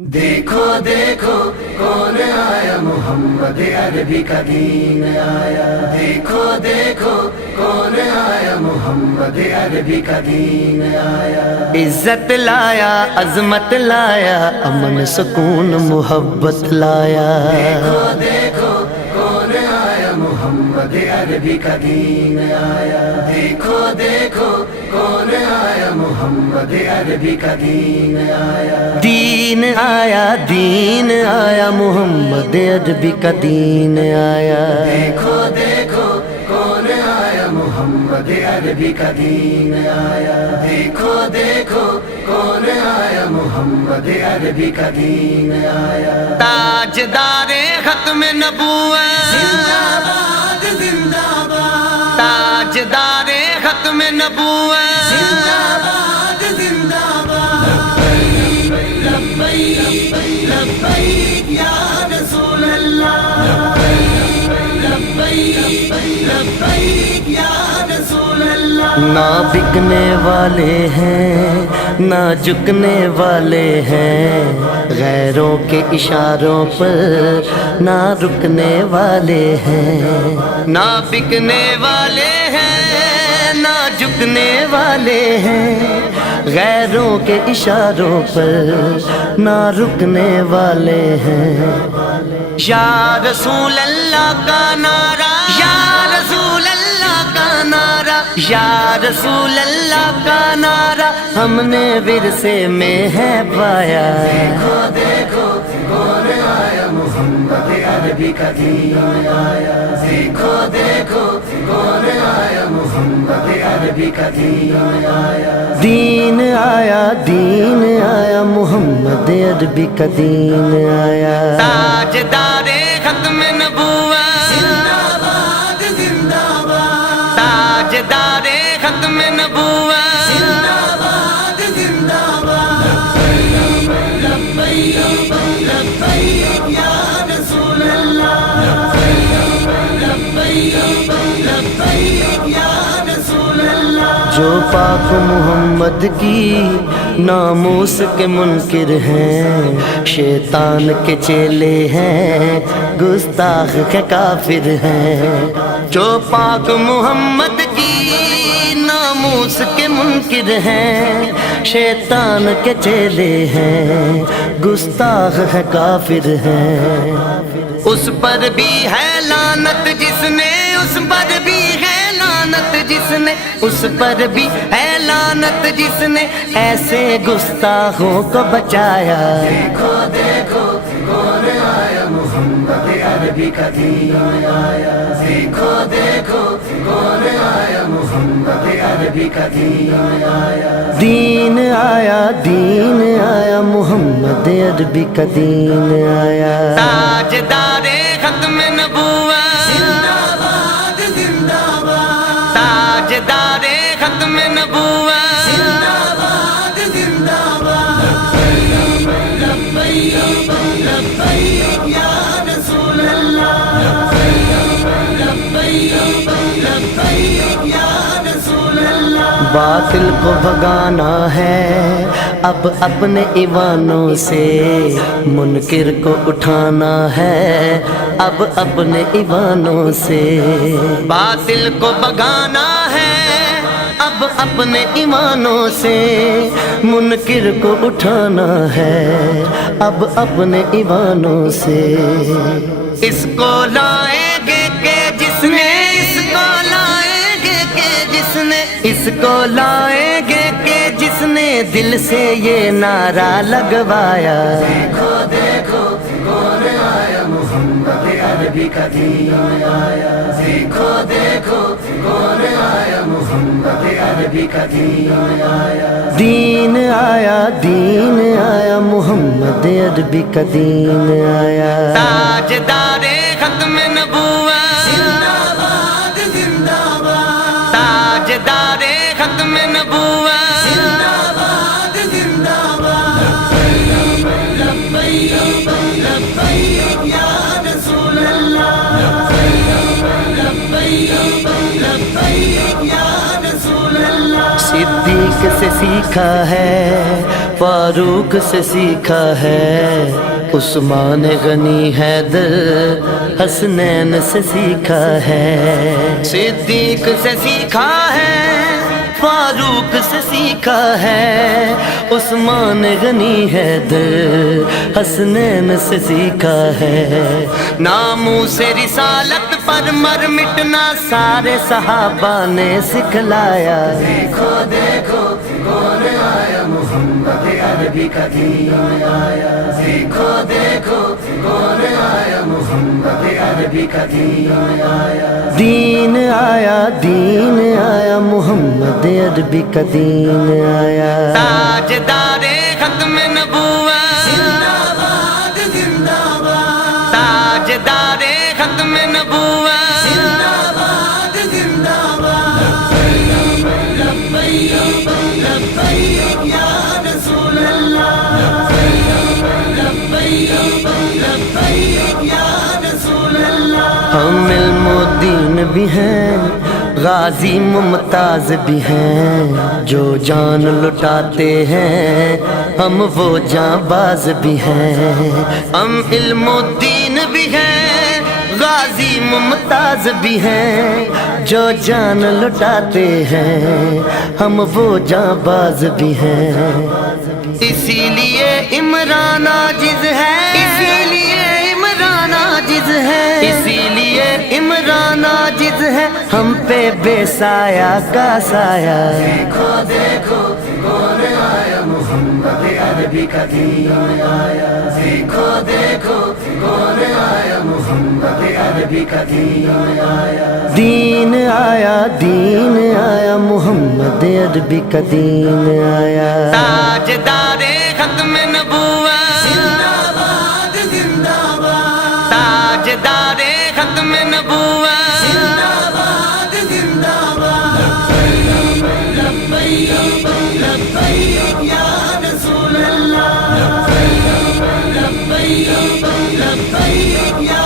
دیکھو دیکھو کون آیا، محمد عربی کا دین آیا۔ دیکھو دیکھو کون آیا، محمد عربی کا دین آیا۔ عزت لایا، عظمت لایا، امن سکون محبت لایا۔ دیکھو دیکھو کون آیا، محمد عربی کا دین آیا۔ دیکھو دیکھو کون آیا، محمد عربی کا دین آیا۔ دین آیا، دین آیا، محمد عربی کا دین آیا۔ دیکھو دیکھو کون آیا، محمد عربی کا دین آیا۔ دیکھو دیکھو کون آیا، محمد عربی کا دین آیا۔ تاجدار ختم نبوت، زندہ باد زندہ باد، تاجدار ختم نبوت، زندہ باد زندہ باد۔ لبیک لبیک یا رسول اللہ، لبیک لبیک یا رسول اللہ۔ نہ بکنے والے ہیں نہ جھکنے والے ہیں، غیروں کے اشاروں پر نہ رکنے والے ہیں۔ نہ بکنے والے ہیں نہ جھکنے والے ہیں، غیروں کے اشاروں پر نہ رکنے والے ہیں۔ یا رسول اللہ کا نعرہ، یا رسول اللہ کا نعرہ، یا رسول اللہ کا نعرہ ہم نے ورثے میں ہے پایا۔ دیکھو دیکھو کون آیا، محمد عربی کا دین آیا۔ دیکھو دیکھو کون آیا، محمد عربی کا دین آیا۔ دین آیا، دین آیا، محمد عربی کا دین آیا۔ تاجدار ختم نبوت، زندہ باد زندہ باد، تاجدار ختم نبوت، زندہ باد زندہ باد۔ لبیک لبیک یا رسول اللہ، لبیک لبیک یا رسول اللہ۔ جو پاک محمد کی ناموس کے منکر ہیں، شیطان کے چیلے ہیں، گستاخ کے کافر ہیں۔ جو پاک محمد کی ناموس کے منکر ہیں، شیطان کے چیلے ہیں، گستاخ ہے کافر ہیں۔ اس پر بھی ہے لعنت جس نے، اس پر بھی ہے لعنت جس نے، اس پر بھی ہے لعنت جس نے ایسے گستاخوں کو بچایا۔ دیکھو دیکھو کون آیا، محمد عربی کا دین آیا۔ دیکھو دیکھو کون آیا، محمد عربی کا دین آیا۔ دین آیا، دین آیا، محمد عربی کا دین آیا۔ تاجدار ختم نبوت، زندہ باد زندہ باد، تاجدار ختم نبوت، زندہ باد زندہ باد۔ لبیک لبیک یا رسول اللہ، لبیک لبیک یا رسول اللہ۔ باطل کو بھگانا ہے اب اپنے ایوانوں سے، منکر کو اٹھانا ہے اب اپنے ایوانوں سے۔ باطل کو بھگانا ہے اب اپنے ایمانوں سے، منکر کو اٹھانا ہے اب اپنے ایوانوں سے۔ اس کو لائیں گے کہ جس نے، اس کو لائیں گے کہ جس نے، اس کو لائیں گے کہ جس نے دل سے یہ نعرہ لگوایا۔ دیکھو دیکھو کون آیا، محمد عربی کا دین آیا۔ دیکھو دیکھو کون آیا، محمد عربی کا دین آیا۔ دین آیا، دین آیا، محمد عربی کا دین آیا۔ تاجدار ختم نبوت، زندہ باد زندہ باد، تاجدار ختم نبوت، زندہ باد زندہ باد۔ لبیک لبیک یا رسول اللہ، لبیک لبیک یا رسول اللہ۔ صدیق صدیق سے سیکھا ہے، فاروق سے سیکھا ہے، عثمان غنی حیدر حسنین سے سیکھا ہے، صدیق سے سیکھا ہے، فاروق سے سیکھا ہے، عثمان غنی حیدر حسنین سے سیکھا ہے، ناموس رسالت پر مر مٹنا سارے صحابہ نے سکھلایا، دیکھو دیکھو کون آیا محمد عربی کا دین آیا، دیکھو دیکھو کون آیا محمد عربی کا دین آیا، دین آیا، دین آیا، محمد عربی کا دین آیا، تاجدار ختم نبوت زندہ باد زندہ باد، تاجدار ختم نبوت زندہ باد زندہ باد، لبیک لبیک یا رسول اللہ، لبیک لبیک یا رسول اللہ، ہم علم و دین بھی ہیں، غازی ممتاز بھی ہیں، جو جان لٹاتے ہیں ہم وہ جاں باز بھی ہیں، ہم علم و دین بھی ہیں، غازی ممتاز بھی ہیں، جو جان لٹاتے ہیں ہم وہ جاں باز بھی ہیں، اسی لیے عمران عاجز ہے، اسی لیے عمران عاجز ہے، اسی لیے عمران عاجز ہے، ہم پہ بے سایہ کا سایہ، دیکھو دیکھو کون آیا محمد عربی کا دین آیا، دیکھو دیکھو کون آیا محمد عربی کا دین آیا، دین آیا، دین آیا، محمد عربی کا دین آیا، تاجدار ختم نبوت زندہ باد زندہ باد، تاجدار ختم نبوت زندہ باد زندہ باد، لبیک لبیک یا رسول اللہ، لبیک لبیک یا